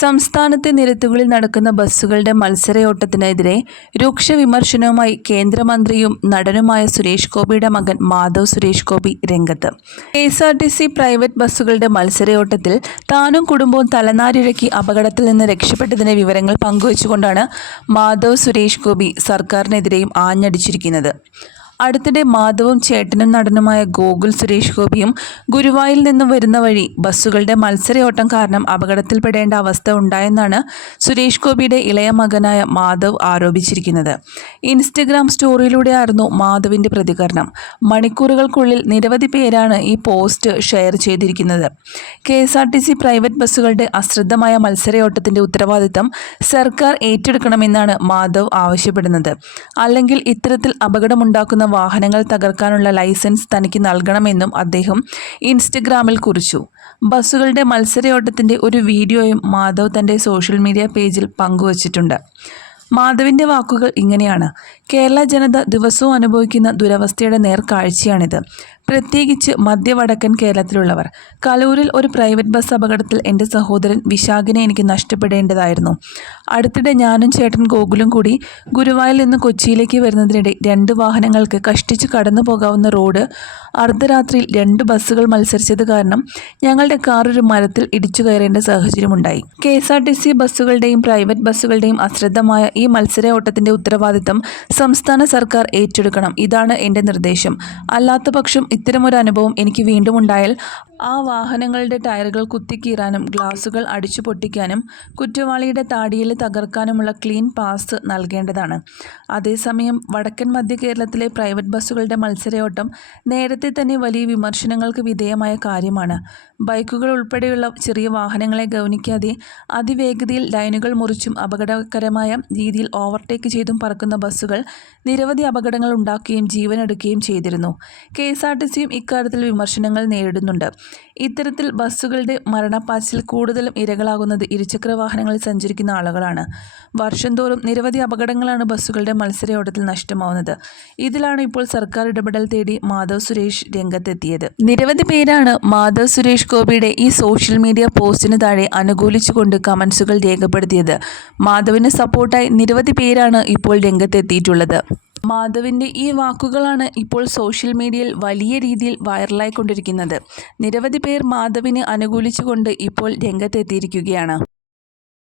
സംസ്ഥാനത്തെ നിരത്തുകളിൽ നടക്കുന്ന ബസ്സുകളുടെ മത്സരയോട്ടത്തിനെതിരെ രൂക്ഷ വിമർശനവുമായി കേന്ദ്രമന്ത്രിയും നടനുമായ സുരേഷ് ഗോപിയുടെ മകൻ മാധവ് സുരേഷ് ഗോപി രംഗത്ത്. K S R T C private ബസ്സുകളുടെ മത്സരയോട്ടത്തിൽ താനും കുടുംബവും തലനാരിഴക്കി അപകടത്തിൽ നിന്ന് രക്ഷപ്പെട്ടതിന്റെ വിവരങ്ങൾ പങ്കുവച്ചുകൊണ്ടാണ് മാധവ് സുരേഷ് ഗോപി സർക്കാരിനെതിരെയും ആഞ്ഞടിച്ചിരിക്കുന്നത്. അടുത്തിടെ മാധവും ചേട്ടനും നടനുമായ ഗോകുൽ സുരേഷ് ഗോപിയും ഗുരുവായിൽ നിന്നും വരുന്ന വഴി ബസ്സുകളുടെ മത്സരയോട്ടം കാരണം അപകടത്തിൽപ്പെടേണ്ട അവസ്ഥ ഉണ്ടായെന്നാണ് സുരേഷ് ഗോപിയുടെ ഇളയ മകനായ മാധവ് ആരോപിച്ചിരിക്കുന്നത്. ഇൻസ്റ്റഗ്രാം സ്റ്റോറിയിലൂടെയായിരുന്നു മാധവിന്റെ പ്രതികരണം. മണിക്കൂറുകൾക്കുള്ളിൽ നിരവധി പേരാണ് ഈ പോസ്റ്റ് ഷെയർ ചെയ്തിരിക്കുന്നത്. K S R T C private ബസ്സുകളുടെ അശ്രദ്ധമായ മത്സരയോട്ടത്തിന്റെ ഉത്തരവാദിത്തം സർക്കാർ ഏറ്റെടുക്കണമെന്നാണ് മാധവ് ആവശ്യപ്പെടുന്നത്. അല്ലെങ്കിൽ ഇത്തരത്തിൽ അപകടമുണ്ടാക്കുന്ന വാഹനങ്ങൾ തകർക്കാനുള്ള ലൈസൻസ് തനിക്ക് നൽകണമെന്നും അദ്ദേഹം ഇൻസ്റ്റഗ്രാമിൽ കുറിച്ചു. ബസ്സുകളുടെ മത്സരയോട്ടത്തിന്റെ ഒരു വീഡിയോയും മാധവ് തന്റെ സോഷ്യൽ മീഡിയ പേജിൽ പങ്കുവച്ചിട്ടുണ്ട്. മാധവിന്റെ വാക്കുകൾ ഇങ്ങനെയാണ്. കേരള ജനത ദിവസവും അനുഭവിക്കുന്ന ദുരവസ്ഥയുടെ നേർക്കാഴ്ചയാണിത്. പ്രത്യേകിച്ച് മധ്യവടക്കൻ കേരളത്തിലുള്ളവർ. കലൂരിൽ ഒരു പ്രൈവറ്റ് ബസ് അപകടത്തിൽ എന്റെ സഹോദരൻ വിശാഖിനെ എനിക്ക് നഷ്ടപ്പെടേണ്ടതായിരുന്നു. അടുത്തിടെ ഞാനും ചേട്ടൻ ഗോകുലും കൂടി ഗുരുവായൂരിൽ നിന്ന് കൊച്ചിയിലേക്ക് വരുന്നതിനിടെ രണ്ട് വാഹനങ്ങൾക്ക് കഷ്ടിച്ച് കടന്നു പോകാവുന്ന റോഡ് അർദ്ധരാത്രിയിൽ രണ്ട് ബസ്സുകൾ മത്സരിച്ചത് കാരണം ഞങ്ങളുടെ കാർ ഒരു മരത്തിൽ ഇടിച്ചു കയറേണ്ട സാഹചര്യമുണ്ടായി. K S R T C ബസ്സുകളുടെയും private ബസ്സുകളുടെയും അശ്രദ്ധമായ ഈ മത്സര ഓട്ടത്തിന്റെ ഉത്തരവാദിത്തം സംസ്ഥാന സർക്കാർ ഏറ്റെടുക്കണം. ഇതാണ് എന്റെ നിർദ്ദേശം. അല്ലാത്തപക്ഷം ഇത്തരമൊരു അനുഭവം എനിക്ക് വീണ്ടും ഉണ്ടായാൽ ആ വാഹനങ്ങളുടെ ടയറുകൾ കുത്തിക്കീറാനും ഗ്ലാസുകൾ അടിച്ചു പൊട്ടിക്കാനും കുറ്റവാളിയുടെ താടിയിൽ തകർക്കാനുമുള്ള ക്ലീൻ പാസ് നൽകേണ്ടതാണ്. അതേസമയം വടക്കൻ മധ്യ കേരളത്തിലെ പ്രൈവറ്റ് ബസ്സുകളുടെ മത്സരയോട്ടം നേരത്തെ തന്നെ വലിയ വിമർശനങ്ങൾക്ക് വിധേയമായ കാര്യമാണ്. ബൈക്കുകൾ ഉൾപ്പെടെയുള്ള ചെറിയ വാഹനങ്ങളെ ഗൗനിക്കാതെ അതിവേഗതയിൽ ലൈനുകൾ മുറിച്ചും അപകടകരമായ രീതിയിൽ ഓവർടേക്ക് ചെയ്തും പറക്കുന്ന ബസ്സുകൾ നിരവധി അപകടങ്ങൾ ഉണ്ടാക്കുകയും ജീവനെടുക്കുകയും ചെയ്തിരുന്നു. കെ എസ് ആർ ടി സിയും ഇക്കാര്യത്തിൽ വിമർശനങ്ങൾ നേരിടുന്നുണ്ട്. ഇത്തരത്തിൽ ബസ്സുകളുടെ മരണപ്പാച്ചിൽ കൂടുതലും ഇരകളാകുന്നത് ഇരുചക്ര വാഹനങ്ങളിൽ സഞ്ചരിക്കുന്ന ആളുകളാണ്. വർഷം തോറും നിരവധി അപകടങ്ങളാണ് ബസ്സുകളുടെ മത്സരയോട്ടത്തിൽ നഷ്ടമാവുന്നത്. ഇതിലാണ് ഇപ്പോൾ സർക്കാർ ഇടപെടൽ തേടി മാധവ് സുരേഷ് രംഗത്തെത്തിയത്. നിരവധി പേരാണ് മാധവ് സുരേഷ് ഗോപിയുടെ ഈ സോഷ്യൽ മീഡിയ പോസ്റ്റിന് താഴെ അനുകൂലിച്ചുകൊണ്ട് കമൻസുകൾ രേഖപ്പെടുത്തിയത്. മാധവിന് സപ്പോർട്ടായി നിരവധി പേരാണ് ഇപ്പോൾ രംഗത്തെത്തിയിട്ടുള്ളത്. മാധവിന്റെ ഈ വാക്കുകളാണ് ഇപ്പോൾ സോഷ്യൽ മീഡിയയിൽ വലിയ രീതിയിൽ വൈറലായിക്കൊണ്ടിരിക്കുന്നത്. നിരവധി പേർ മാധവിനെ അനുകൂലിച്ചുകൊണ്ട് ഇപ്പോൾ രംഗത്തെത്തിയിരിക്കുകയാണ്.